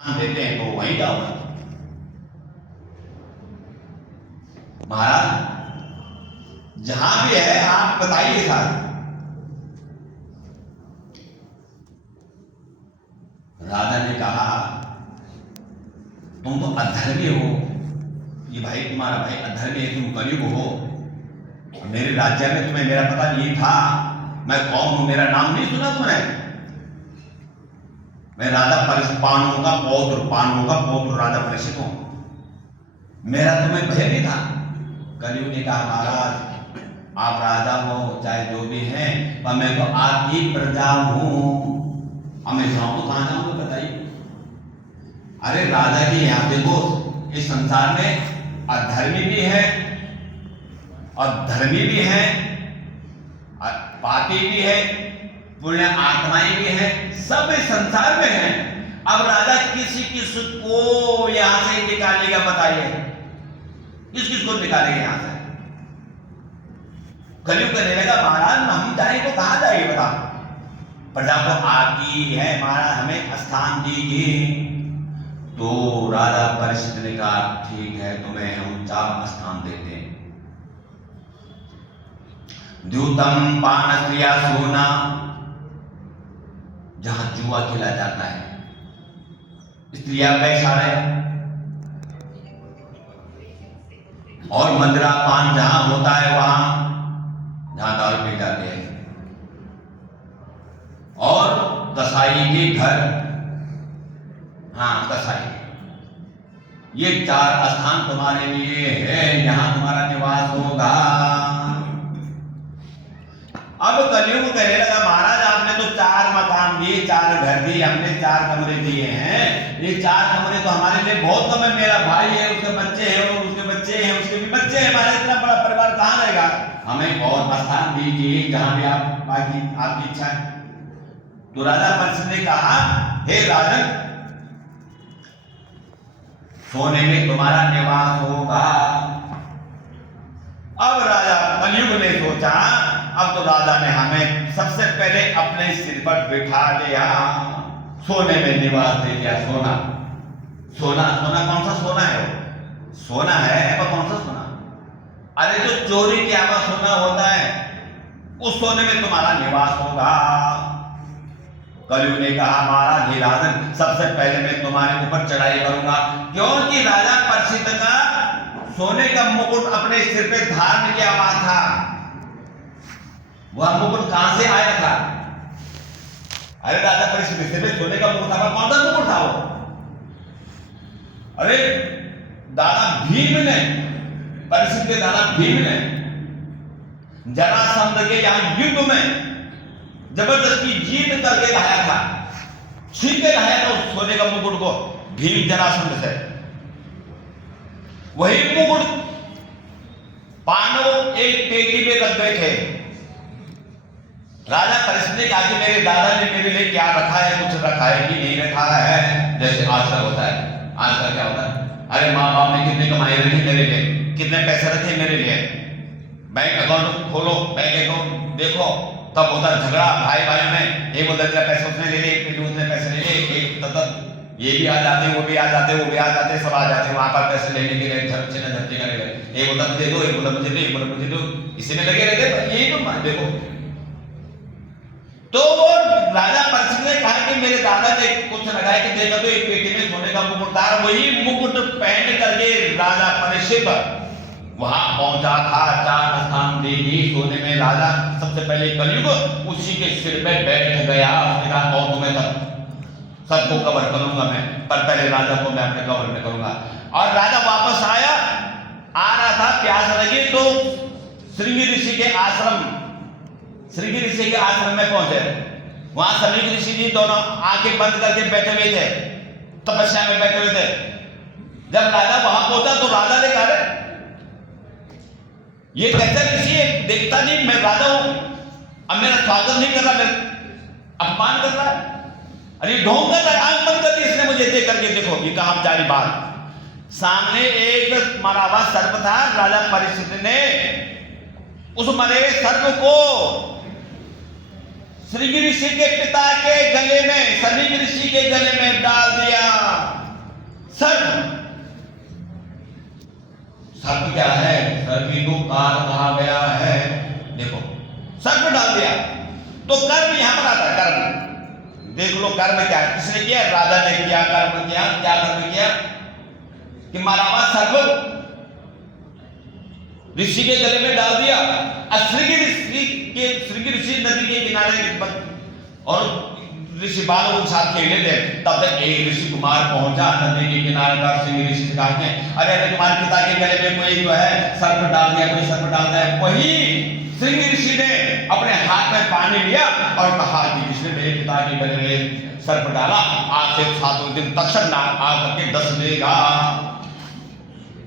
देते हैं तो वहीं जाओ। महाराज जहां भी है आप बताइए साहब। राजा ने कहा तुम तो अधर्मी हो, ये भाई तुम्हारा भाई अधर्मी है, तुम कलयुग हो। मेरे राज्य में तुम्हें मेरा पता नहीं था, मैं कौन हूं, मेरा नाम नहीं सुना तुमने। मैं राजा पांडवों का पौत्र राजा परीक्षित हूं, मेरा तुम्हें भय नहीं था। कलयुग ने कहा महाराज आप राजा हो चाहे जो भी हैं, पर मैं तो आपकी प्रजा हूं, अब मैं जाऊं तो कहां जाऊंगा बताइए। अरे राजा की यहां देखो, इस संसार में अधर्मी भी है और धर्मी भी है, पापी भी है, पुण्य आत्माएं भी है, सब इस संसार में है। अब राजा किस को यहां से निकालेगा बताइए, किस को निकालेगा यहां से। कलयुग करने लगा महाराज हम जाए तो कहां जाए बता, प्रजा को आपकी है महाराज, हमें स्थान दीजिए। तो राजा परीक्षित ने कहा ठीक है तुम्हें हम 4 स्थान देते हैं। द्यूतम पानक्रिया सोना, जहां जुआ खेला जाता है, स्त्रियां वैशाल्य, और मदिरा पान जहां होता है वहां जहां दारू पी जाते हैं, और कसाई के घर, हाँ कसाई, ये 4 स्थान तुम्हारे लिए है, यहां तुम्हारा निवास होगा। अब कलयुग कहने लगा महाराज आपने तो 4 मकान दिए, 4 घर दिए, हमने 4 कमरे दिए हैं, ये 4 कमरे तो हमारे लिए बहुत कम है। मेरा भाई है, उसके बच्चे हैं, उसके बच्चे हैं, उसके भी बच्चे हैं, हमारा इतना बड़ा परिवार कहां रहेगा। हमें और स्थान दीजिए जहां भी आप बाकी आपकी इच्छा है। तो राजा परीक्षित ने कहा हे राजन सोने में तुम्हारा निवास होगा। अब राजा कलयुग ने सोचा अब तो राजा ने हमें सबसे पहले अपने सिर पर बिठा लिया, सोने में निवास दे दिया। सोना सोना सोना कौन सा सोना है वो? सोना है पर कौन सा सोना? अरे जो चोरी किया हुआ सोना होता है उस सोने में तुम्हारा निवास होगा। कलयुग ने कहा महाराज हे राजन सबसे पहले मैं तुम्हारे ऊपर चढ़ाई करूंगा, क्योंकि राजा परीक्षित का सोने का मुकुट अपने सिर पे धारण किया हुआ था। वह मुकुट कहां से आया था? अरे राजा परीक्षित के सिर पे सोने का मुकुट था, कौन सा मुकुट था वो? अरे दादा भीम ने, परीक्षित के दादा भीम ने जरासंध के यहां युद्ध में जबरदस्ती जीत करके लाया था, छीन के लाया था उस सोने का मुकुट को भीम जरासंध से। वही मुकुट पांडव एक पेटी में रख गए थे। राजा परीक्षित ने कहा कि मेरे दादा ने मेरे लिए क्या रखा है, कुछ रखा है कि नहीं रखा है। जैसे आजकल होता है, आजकल क्या होता है, अरे माँ बाप ने कितने कमाई रखी मेरे लिए, कितने पैसे रखे मेरे लिए, बैंक अकाउंट खोलो, बैंक अकाउंट देखो, तब होता झगड़ा भाई भाई में, एक बोलता है पैसे उसने ले लिए, एक उसने पैसे ले लिए, एक तब ये भी आ जाते वो भी आ जाते वो भी आ जाते सब आ जाते वहां पर पैसे लेने के लिए झपटे न झपटे करने लगे, एक बोलता मुझे दो, एक बोलता मुझे दो, एक बोलता मुझे दो, इसी में लगे रहते। यही तो देखो, तो वो राजा परीक्षित ने कहा कि मेरे दादा ने कुछ लगाया कि देखा तो एक पेटी में सोने का मुकुट था, वही मुकुट पहन करके राजा परीक्षित वहां पहुंचा था। 4 स्थान दे दी सोने में। राजा सबसे पहले कलयुग उसी के सिर पे बैठ गया। उसने कहा और तुम्हें तब सबको कवर करूंगा मैं, पर पहले राजा को मैं अपने कवर में करूंगा। और राजा वापस आया, आ रहा था, प्यास लगी तो श्रृंगी ऋषि के आश्रम, श्रृंगी ऋषि के आश्रम में पहुंचे। वहां श्रृंगी ऋषि जी दोनों आंखें बंद करके बैठे हुए थे, तपस्या में बैठे हुए थे। जब राजा वहां पहुंचा तो राजा ने कहा ये कैसा ऋषि है, देखता नहीं मैं राजा हूं, अब मेरा स्वागत नहीं कर रहा, मेरा अपमान कर रहा है, अरे ढोंग कर रहा है, आंख बंद कर दी इसने मुझे देख करके। देखो ये कहा जारी बात, सामने एक मरा हुआ सर्प था। राजा परीक्षित ने उस मरे सर्प को श्रृंगी ऋषि के पिता के गले में, श्रृंगी ऋषि के गले में डाल दिया। पृथ्वी को काल कहा गया है। देखो सर्प डाल दिया तो कर्म यहां पर आता है। कर्म देख लो, कर्म क्या है, किसने किया? राजा ने किया। कर्म किया, क्या कर्म किया कि मारा हुआ सर्प ऋषि के गले में डाल दिया। श्रृंगी ऋषि नदी के किनारे और ऋषि बालों के साथ खेले थे। तब तक एक ऋषि कुमार पहुंचा नदी के किनारे पर। श्रृंगी ऋषि से कहा कि अरे तुम्हारे पिता के गले में कोई जो है सर्प डाल दिया, कोई सर्प डाल दिया। वही श्रृंगी ऋषि ने अपने हाथ में पानी लिया और कहा कि जिसने मेरे पिता के गले में सर्प डाला, आज से 7 दिन तक्षक नाग आकर के 10 देगा।